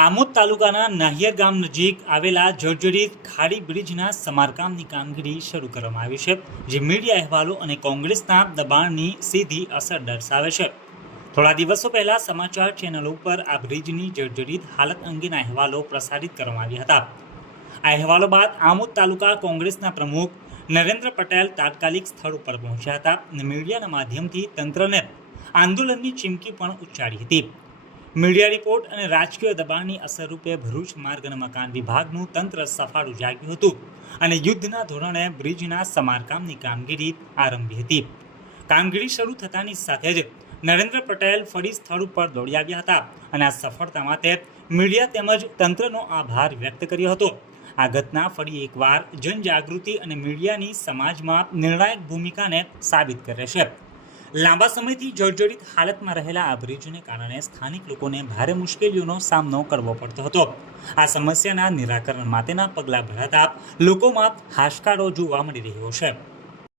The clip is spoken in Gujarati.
આમોદ તાલુકાના નાહિયર ગામ નજીક આવેલા જર્જરિત ખાડી બ્રિજના સમારકામની કામગીરી શરૂ કરવામાં આવી છે, જે મીડિયા અહેવાલો અને કોંગ્રેસના દબાણની સીધી અસર દર્શાવે છે. થોડા દિવસો પહેલા સમાચાર ચેનલો ઉપર આ બ્રિજની જર્જરિત હાલત અંગેના અહેવાલો પ્રસારિત કરવામાં આવ્યા હતા. આ અહેવાલો બાદ આમોદ તાલુકા કોંગ્રેસના પ્રમુખ નરેન્દ્ર પટેલ તાત્કાલિક સ્થળ ઉપર પહોંચ્યા હતા અને મીડિયાના માધ્યમથી તંત્રને આંદોલનની ચીમકી પણ ઉચ્ચારી હતી. મીડિયા રિપોર્ટ અને રાજકીય દબાણની અસરરૂપે ભરૂચ માર્ગ અને મકાન વિભાગનું તંત્ર સફાળું જાગ્યું હતું અને યુદ્ધના ધોરણે બ્રિજના સમારકામની કામગીરી આરંભી હતી. કામગીરી શરૂ થતાની સાથે જ નરેન્દ્ર પટેલ ફરી સ્થળ ઉપર દોડી આવ્યા હતા અને આ સફળતા માટે મીડિયા તેમજ તંત્રનો આભાર વ્યક્ત કર્યો હતો. આ ઘટના ફરી એકવાર જનજાગૃતિ અને મીડિયાની સમાજમાં નિર્ણાયક ભૂમિકાને સાબિત કરે છે. લાંબા સમયથી જર્જરિત હાલતમાં રહેલા આ બ્રિજને કારણે સ્થાનિક લોકોને ભારે મુશ્કેલીઓનો સામનો કરવો પડતો હતો. આ સમસ્યાના નિરાકરણ માટેના પગલાં ભરાતા લોકોમાં હાશકારો જોવા મળી રહ્યો છે.